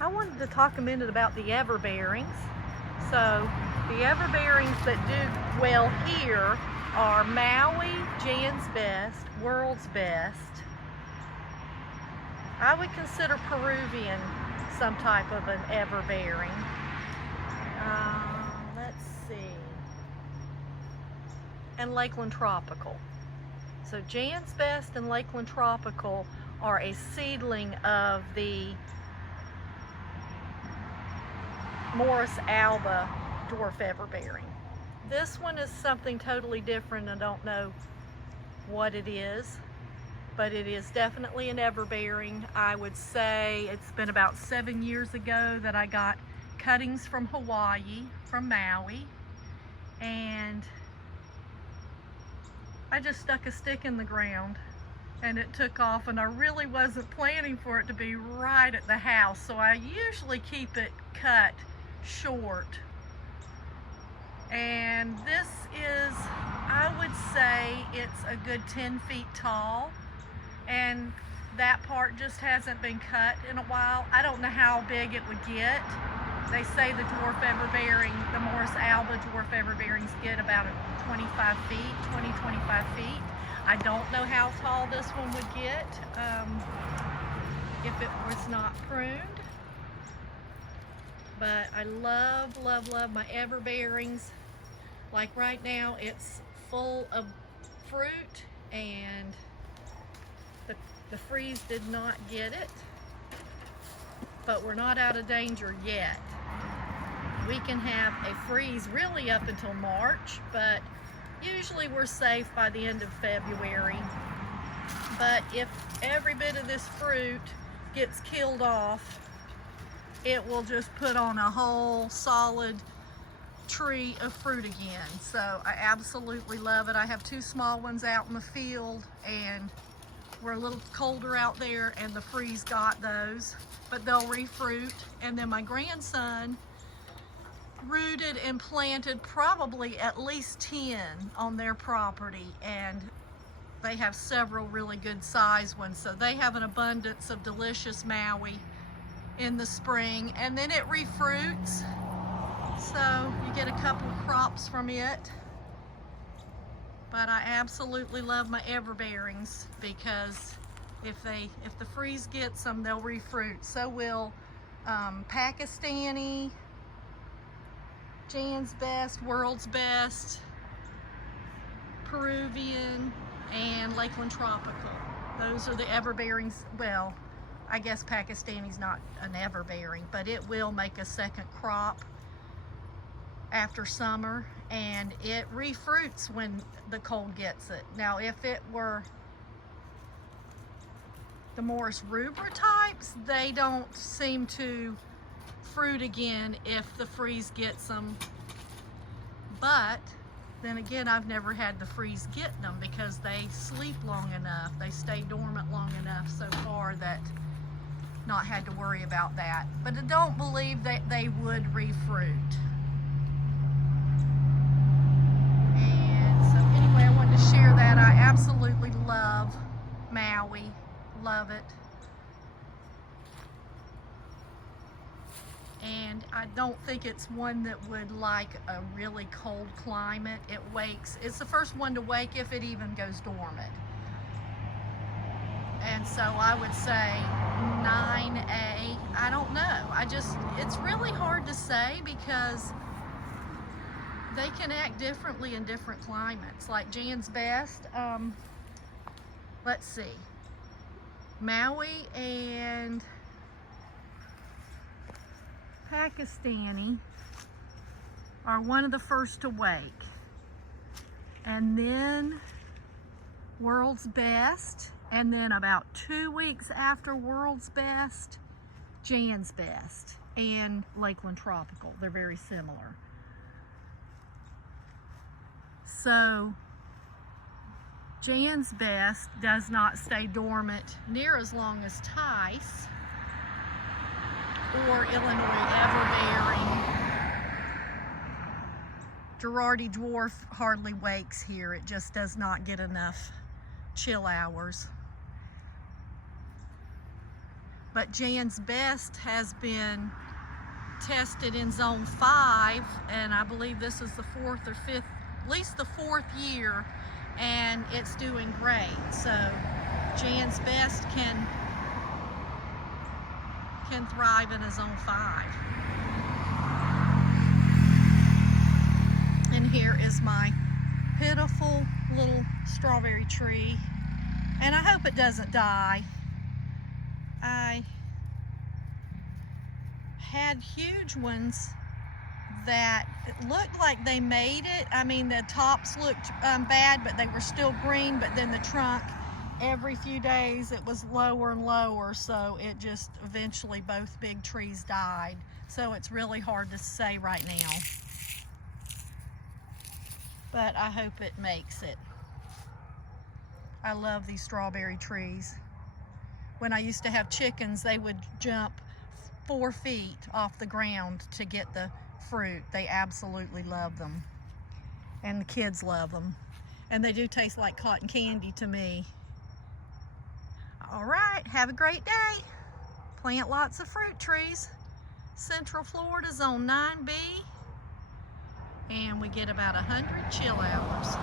I wanted to talk a minute about the Everbearings. So the Everbearings that do well here are Maui, Jan's Best, World's Best. I would consider Peruvian some type of an Everbearing. Let's see. And Lakeland Tropical. So Jan's Best and Lakeland Tropical are a seedling of the Morris Alba Dwarf Everbearing. This one is something totally different. I don't know what it is, but it is definitely an Everbearing. I would say it's been about 7 years ago that I got cuttings from Hawaii, from Maui, and I just stuck a stick in the ground and it took off, and I really wasn't planning for it to be right at the house, so I usually keep it cut short. And this is, I would say it's a good 10 feet tall, and that part just hasn't been cut in a while. I don't know how big it would get. They say the Dwarf Everbearing, the Morris Alba Dwarf Everbearings get about 25 feet. I don't know how tall this one would get if it was not pruned. But I love my Everbearings. Like right now, it's full of fruit, and the freeze did not get it. But we're not out of danger yet. We can have a freeze really up until March, but usually we're safe by the end of February. But if every bit of this fruit gets killed off, it will just put on a whole solid tree of fruit again. So I absolutely love it. I have 2 small ones out in the field, and we're a little colder out there, and the freeze got those, but they'll refruit. And then my grandson rooted and planted probably at least 10 on their property, and they have several really good size ones, so they have an abundance of delicious Maui in the spring, and then it refruits, so you get a couple crops from it. But I absolutely love my Everbearings, because if the freeze gets them, they'll refruit. So will Pakistani, Jan's Best, World's Best, Peruvian, and Lakeland Tropical. Those are the Everbearings. Well, I guess Pakistani's not an Everbearing, but it will make a second crop after summer, and it refruits when the cold gets it. Now, if it were the Morris rubra types, they don't seem to fruit again if the freeze gets them. But then again, I've never had the freeze getting them, because they sleep long enough, they stay dormant long enough so far that not had to worry about that. But I don't believe that they would refruit. And so anyway, I wanted to share that. I absolutely love Maui, love it. And I don't think it's one that would like a really cold climate. It's the first one to wake if it even goes dormant. And so I would say 9A, I don't know. It's really hard to say, because they can act differently in different climates. Like Jan's Best, let's see, Maui and Pakistani are one of the first to wake, and then World's Best, and then about 2 weeks after World's Best, Jan's Best and Lakeland Tropical. They're very similar. So Jan's Best does not stay dormant near as long as Tice or Illinois Everbearing. Girardi Dwarf hardly wakes here. It just does not get enough chill hours. But Jan's Best has been tested in zone 5, and I believe this is the 4th or 5th, at least the 4th year, and it's doing great. So Jan's Best can thrive in a zone 5. And here is my pitiful little strawberry tree, and I hope it doesn't die. I had huge ones that looked like they made it. I mean, the tops looked bad, but they were still green, but then the trunk, every few days it was lower and lower, so it just eventually both big trees died. So it's really hard to say right now, but I hope it makes it. I love these strawberry trees. When I used to have chickens, they would jump 4 feet off the ground to get the fruit. They absolutely love them, and the kids love them, and they do taste like cotton candy to me. All right, have a great day. Plant lots of fruit trees. Central Florida, zone 9B, and we get about 100 chill hours.